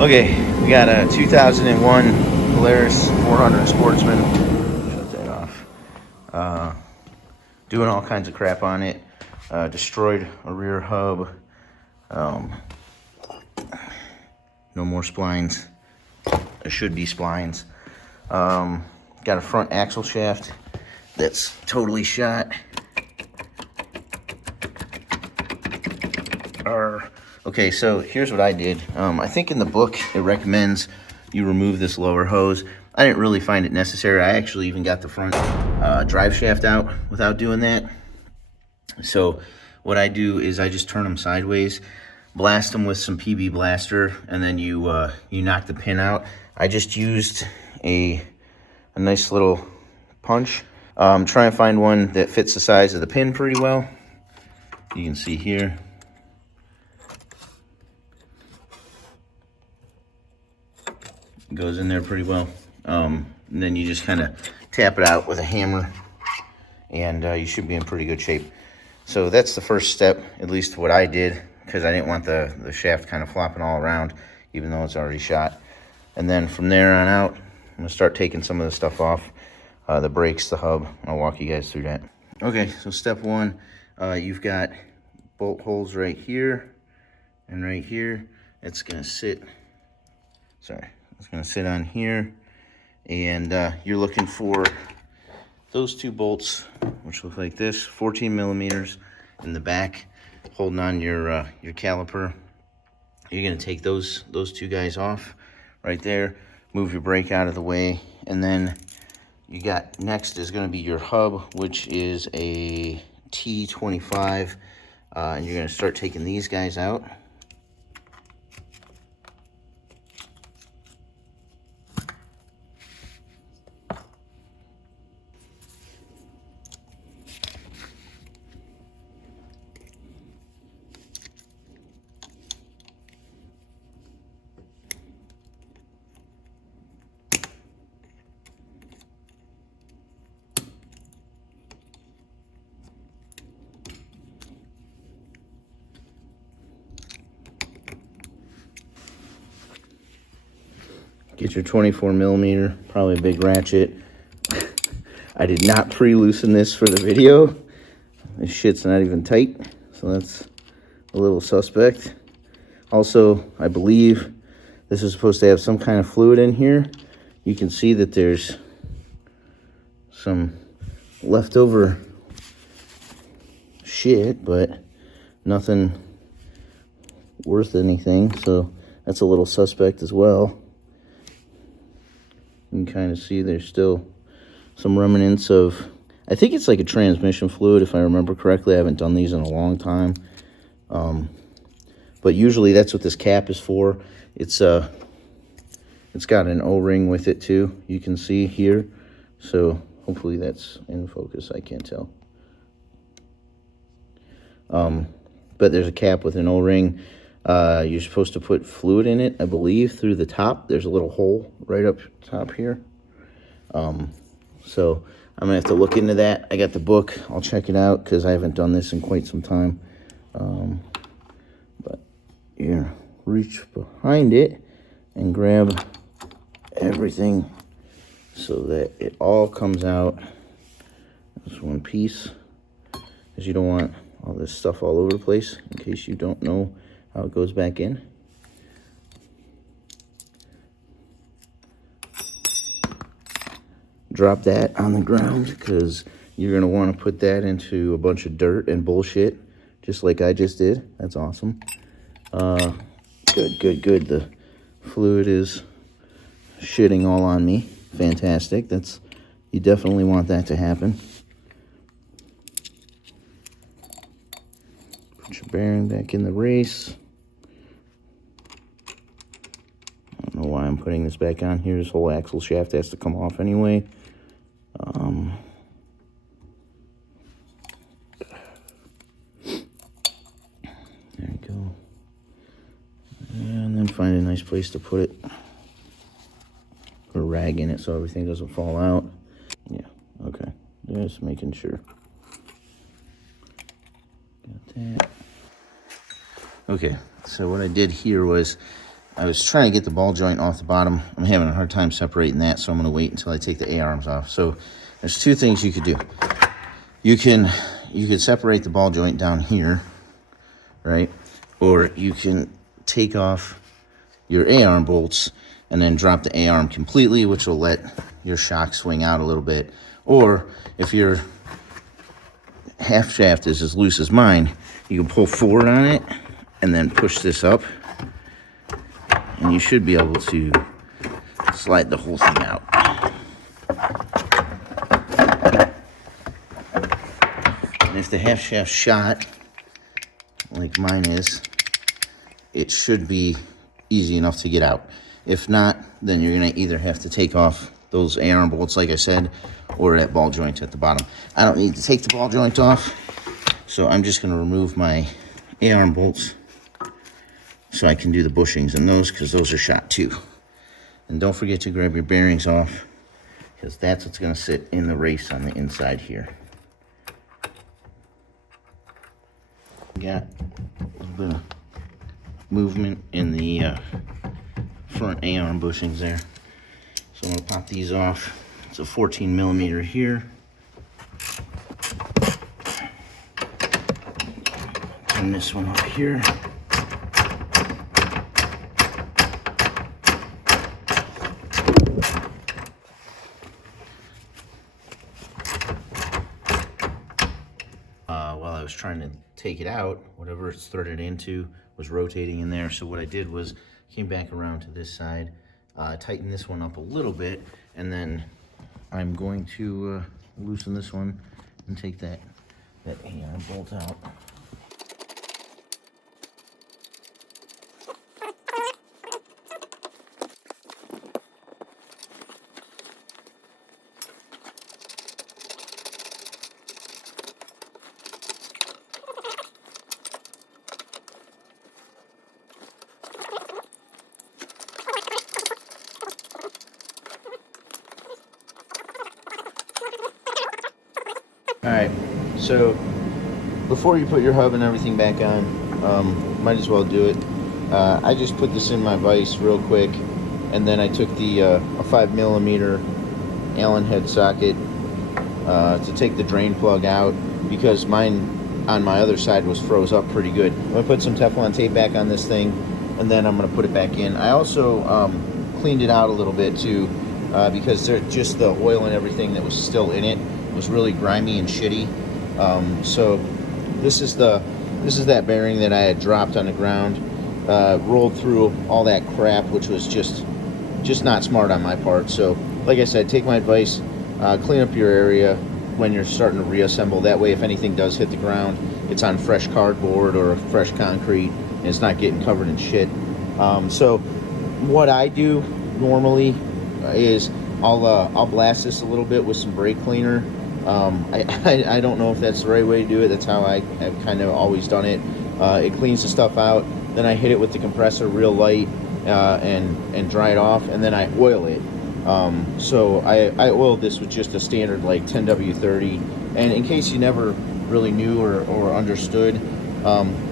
Okay, we got a 2001 Polaris 400 Sportsman. Shut that off. Doing all kinds of crap on it. Destroyed a rear hub. No more splines. There should be splines. Got a front axle shaft that's totally shot. Okay, so here's what I did. I think in the book it recommends you remove this lower hose. I didn't really find it necessary. I actually even got the front drive shaft out without doing that. So what I do is I just turn them sideways, blast them with some PB blaster, and then you knock the pin out. I just used a nice little punch. Try and find one that fits the size of the pin pretty well. You can see here. It goes in there pretty well. And then you just kind of tap it out with a hammer, and you should be in pretty good shape. So that's the first step, at least what I did, because I didn't want the shaft kind of flopping all around, even though it's already shot. And then from there on out, I'm gonna start taking some of the stuff off, the brakes, the hub. I'll walk you guys through that. Okay, so step one, you've got bolt holes right here and right here. It's gonna sit, it's gonna sit on here, and you're looking for those two bolts, which look like this, 14 millimeters in the back, holding on your caliper. You're gonna take those two guys off right there, move your brake out of the way, and then you got next is gonna be your hub, which is a T25, and you're gonna start taking these guys out. Get your 24 millimeter, probably a big ratchet. I did not pre-loosen this for the video. This shit's not even tight, so that's a little suspect. Also, I believe this is supposed to have some kind of fluid in here. You can see that there's some leftover shit, but nothing worth anything, so that's a little suspect as well. You can kind of see there's still some remnants of, I think it's like a transmission fluid, if I remember correctly. I haven't done these in a long time. But usually that's what this cap is for. It's got an O-ring with it too, you can see here. So hopefully that's in focus, I can't tell. But there's a cap with an O-ring. You're supposed to put fluid in it, I believe, through the top. There's a little hole right up top here. So I'm gonna have to look into that. I got the book. I'll check it out because I haven't done this in quite some time. But you reach behind it and grab everything so that it all comes out as one piece, because you don't want all this stuff all over the place, in case you don't know how it goes back in. Drop that on the ground, because you're going to want to put that into a bunch of dirt and bullshit, just like I just did. That's awesome. Good. The fluid is shitting all on me. Fantastic. You definitely want that to happen. Put your bearing back in the race. I don't know why I'm putting this back on here. This whole axle shaft has to come off anyway. There you go. And then find a nice place to put it. Put a rag in it so everything doesn't fall out. Yeah, okay. Just making sure. Got that. Okay, so what I did here was I was trying to get the ball joint off the bottom. I'm having a hard time separating that, so I'm going to wait until I take the A-arms off. So there's two things you could do. You could separate the ball joint down here, right? Or you can take off your A-arm bolts and then drop the A-arm completely, which will let your shock swing out a little bit. Or if your half shaft is as loose as mine, you can pull forward on it and then push this up, and you should be able to slide the whole thing out. And if the half shaft's shot, like mine is, it should be easy enough to get out. If not, then you're gonna either have to take off those A-arm bolts, like I said, or that ball joint at the bottom. I don't need to take the ball joint off, so I'm just gonna remove my A-arm bolts so I can do the bushings in those, because those are shot too. And don't forget to grab your bearings off, because that's what's gonna sit in the race on the inside here. Got a little bit of movement in the front A-arm bushings there. So I'm gonna pop these off. It's a 14 millimeter here. Turn this one up here. While I was trying to take it out, whatever it's threaded into was rotating in there. So what I did was came back around to this side, tighten this one up a little bit, and then I'm going to loosen this one and take that A-arm bolt out. Alright, so before you put your hub and everything back on, might as well do it. I just put this in my vise real quick, and then I took the a 5 millimeter Allen head socket to take the drain plug out, because mine on my other side was froze up pretty good. I'm going to put some Teflon tape back on this thing, and then I'm going to put it back in. I also cleaned it out a little bit too, because just the oil and everything that was still in it was really grimy and shitty. So this is that bearing that I had dropped on the ground, rolled through all that crap, which was just not smart on my part. So like I said, take my advice, clean up your area when you're starting to reassemble. That way, if anything does hit the ground, it's on fresh cardboard or fresh concrete, and it's not getting covered in shit. So what I do normally is I'll blast this a little bit with some brake cleaner. I don't know if that's the right way to do it. That's how I have kind of always done it. It cleans the stuff out. Then I hit it with the compressor real light and dry it off, and then I oil it. So I oiled this with just a standard like 10W30. And in case you never really knew or understood,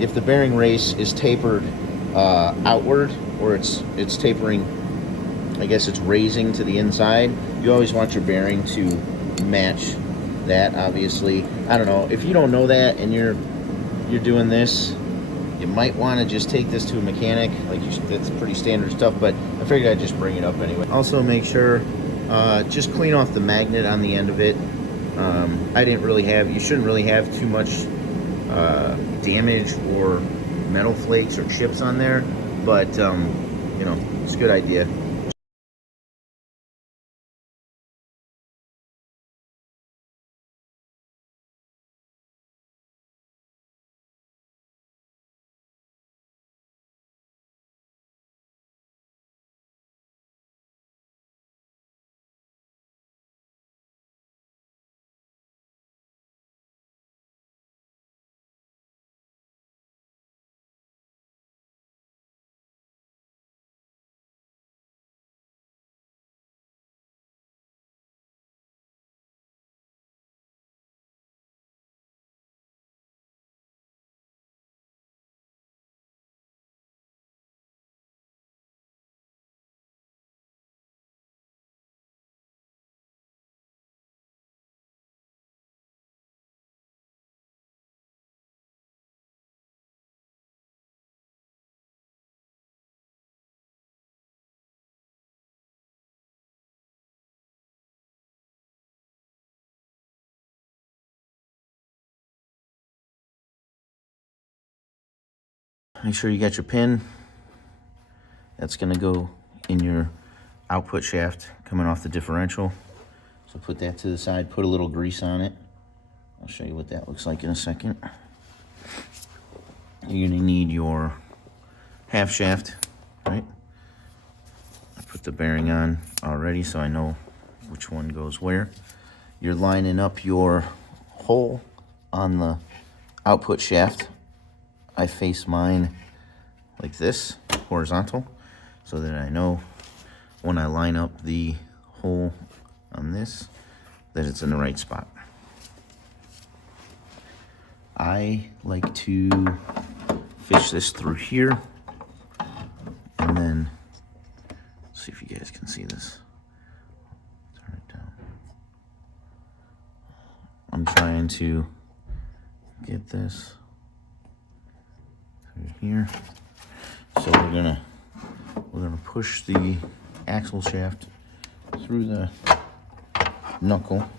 if the bearing race is tapered outward, or it's tapering, I guess it's raising to the inside, you always want your bearing to match that, obviously. I don't know, if you don't know that and you're doing this, you might want to just take this to a mechanic. That's pretty standard stuff, but I figured I'd just bring it up anyway. Also, make sure just clean off the magnet on the end of it. You shouldn't really have too much damage or metal flakes or chips on there, but it's a good idea. make sure you got your pin. That's gonna go in your output shaft coming off the differential. So put that to the side, put a little grease on it. I'll show you what that looks like in a second. You're gonna need your half shaft, right? I put the bearing on already so I know which one goes where. You're lining up your hole on the output shaft. I face mine like this, horizontal, so that I know when I line up the hole on this, that it's in the right spot. I like to fish this through here, and then, see if you guys can see this. Turn it down. I'm trying to get this through here. So we're gonna push the axle shaft through the knuckle.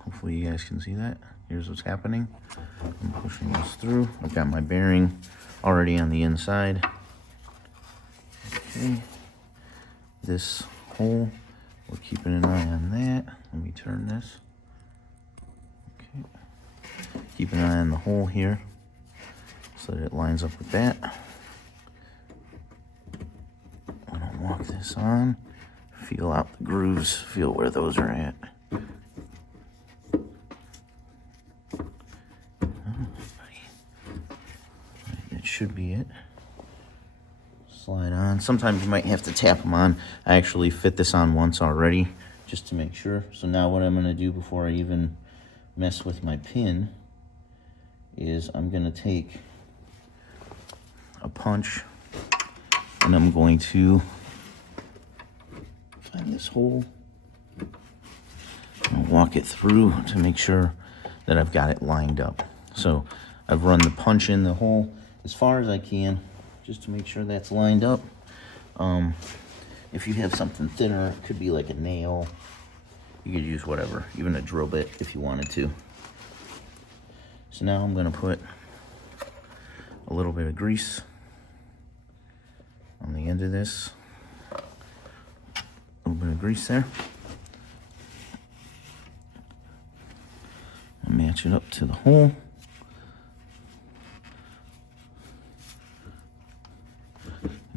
Hopefully you guys can see that. Here's what's happening. I'm pushing this through. I've got my bearing already on the inside. Okay. This hole, we're keeping an eye on that. Let me turn this. Okay. Keep an eye on the hole here so that it lines up with that. I'm gonna walk this on, feel out the grooves, feel where those are at. That should be it. Slide on. Sometimes you might have to tap them on. I actually fit this on once already just to make sure. So now what I'm going to do before I even mess with my pin is I'm going to take a punch and I'm going to find this hole and walk it through to make sure that I've got it lined up. So I've run the punch in the hole as far as I can just to make sure that's lined up. If you have something thinner, it could be like a nail. You could use whatever, even a drill bit if you wanted to. So now I'm gonna put a little bit of grease on the end of this. A little bit of grease there. And match it up to the hole.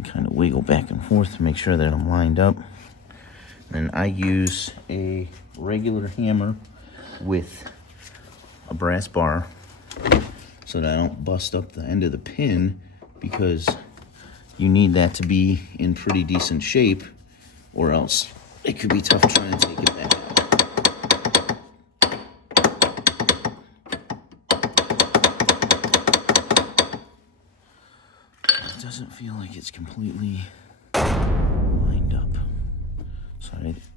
Kind of wiggle back and forth to make sure that I'm lined up. And I use a regular hammer with a brass bar so that I don't bust up the end of the pin, because you need that to be in pretty decent shape or else it could be tough trying to take it back. Doesn't feel like it's completely lined up. So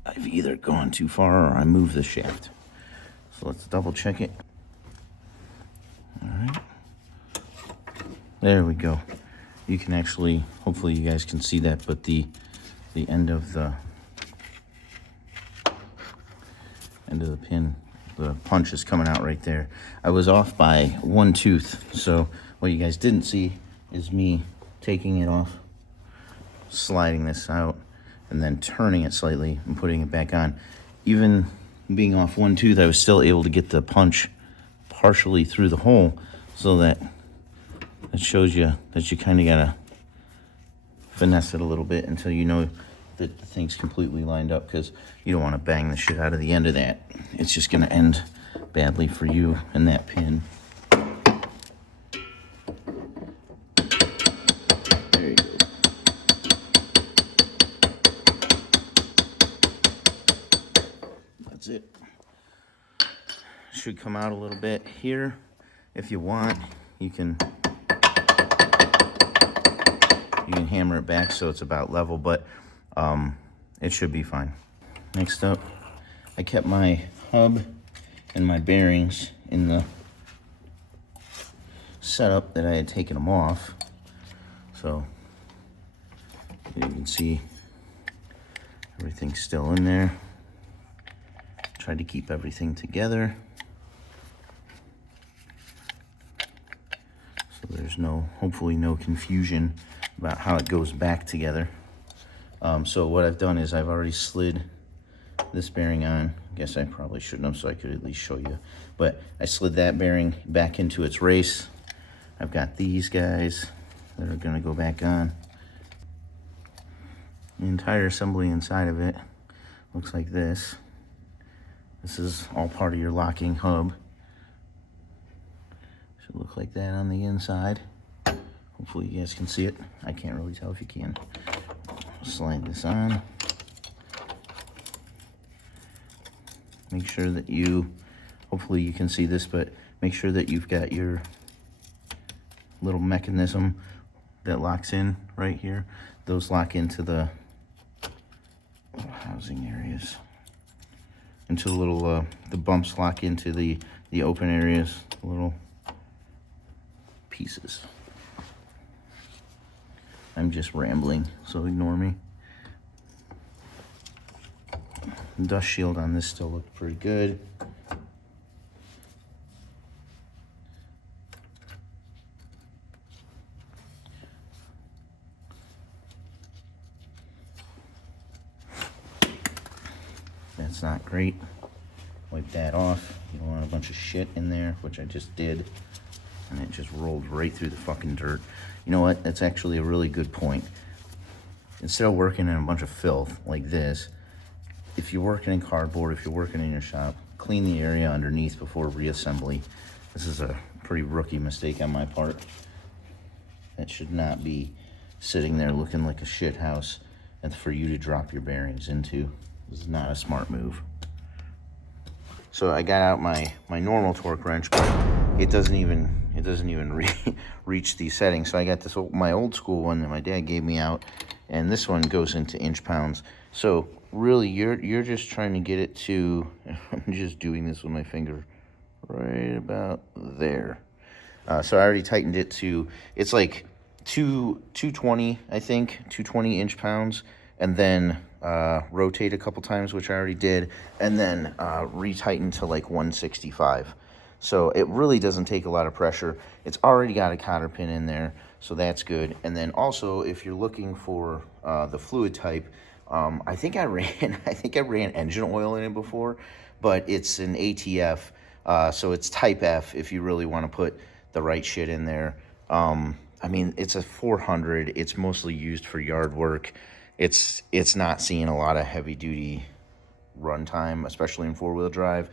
I've either gone too far or I moved the shaft. So let's double check it. All right. There we go. You can actually, hopefully you guys can see that, but the end of the pin, the punch is coming out right there. I was off by 1 tooth. So what you guys didn't see is me taking it off, sliding this out, and then turning it slightly and putting it back on. Even being off 1 tooth, I was still able to get the punch partially through the hole, so that it shows you that you kind of gotta finesse it a little bit until you know that the thing's completely lined up, because you don't want to bang the shit out of the end of that. It's just gonna end badly for you and that pin. It should come out a little bit here. If you want, you can hammer it back so it's about level, but it should be fine. Next up, I kept my hub and my bearings in the setup that I had taken them off. So you can see everything's still in there. Tried to keep everything together so that there's hopefully no confusion about how it goes back together. So what I've done is I've already slid this bearing on. I guess I probably shouldn't have, so I could at least show you. But I slid that bearing back into its race. I've got these guys that are gonna go back on. The entire assembly inside of it looks like this. This is all part of your locking hub. Should look like that on the inside. Hopefully you guys can see it. I can't really tell if you can. Slide this on. Make sure that hopefully you can see this, but make sure that you've got your little mechanism that locks in right here. Those lock into the housing areas. Into the little, the bumps lock into the open areas, the little pieces. I'm just rambling, so ignore me. The dust shield on this still looked pretty good. That's not great. Wipe that off. You don't want a bunch of shit in there, which I just did. And it just rolled right through the fucking dirt. You know what? That's actually a really good point. Instead of working in a bunch of filth like this, if you're working in cardboard, if you're working in your shop, clean the area underneath before reassembly. This is a pretty rookie mistake on my part. That should not be sitting there looking like a shit house and for you to drop your bearings into. This is not a smart move. So I got out my normal torque wrench, but it doesn't even reach these settings. So I got this my old school one that my dad gave me out, and this one goes into inch pounds. So really, you're just trying to get it to. I'm just doing this with my finger, right about there. So I already tightened it to. It's like 220, I think, 220 inch pounds, and then rotate a couple times, which I already did, and then retighten to like 165. So it really doesn't take a lot of pressure. It's already got a cotter pin in there, so that's good. And then also, if you're looking for the fluid type, I think I ran engine oil in it before, but it's an ATF, so it's type F if you really want to put the right shit in there. I mean, it's a 400. It's mostly used for yard work. It's not seeing a lot of heavy duty runtime, especially in 4-wheel drive.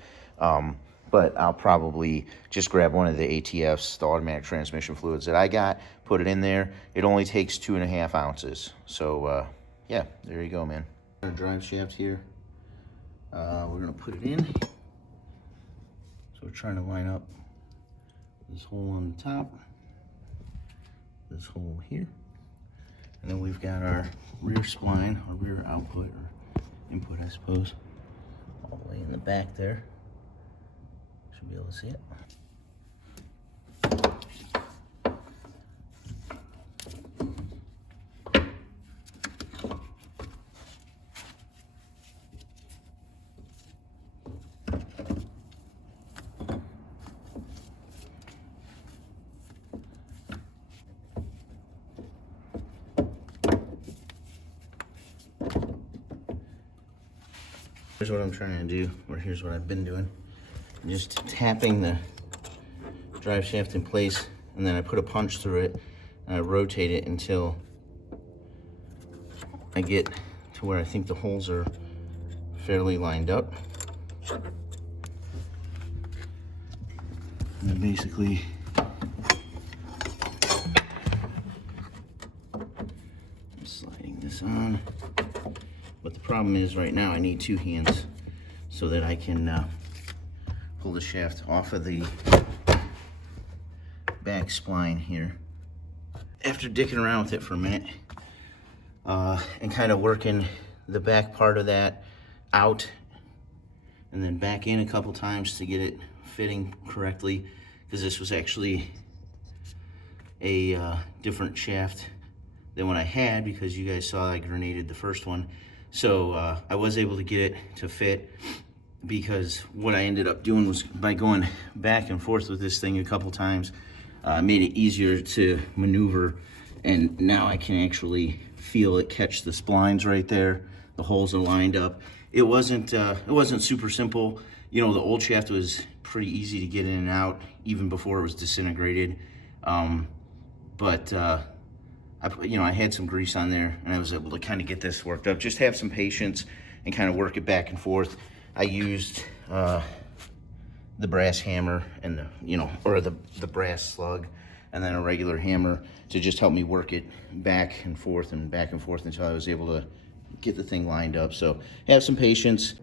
But I'll probably just grab one of the ATFs, the automatic transmission fluids that I got, put it in there. It only takes 2.5 ounces. So yeah, there you go, man. Our drive shaft here. We're gonna put it in. So we're trying to line up this hole on the top, this hole here. And then we've got our rear spline, our rear output, or input, I suppose, all the way in the back there. Should be able to see it. Here's what I'm trying to do, or here's what I've been doing. I'm just tapping the drive shaft in place, and then I put a punch through it, and I rotate it until I get to where I think the holes are fairly lined up. And then basically I'm sliding this on. But the problem is right now I need 2 hands so that I can pull the shaft off of the back spline here. After dicking around with it for a minute and kind of working the back part of that out and then back in a couple times to get it fitting correctly, because this was actually a different shaft than what I had, because you guys saw I grenaded the first one. So I was able to get it to fit, because what I ended up doing was, by going back and forth with this thing a couple times, Made it easier to maneuver, and now I can actually feel it catch the splines right there. The holes are lined up. It wasn't super simple. You know, the old shaft was pretty easy to get in and out even before it was disintegrated. I had some grease on there, and I was able to kind of get this worked up. Just have some patience and kind of work it back and forth. I used the brass hammer and the brass slug, and then a regular hammer to just help me work it back and forth until I was able to get the thing lined up. So have some patience.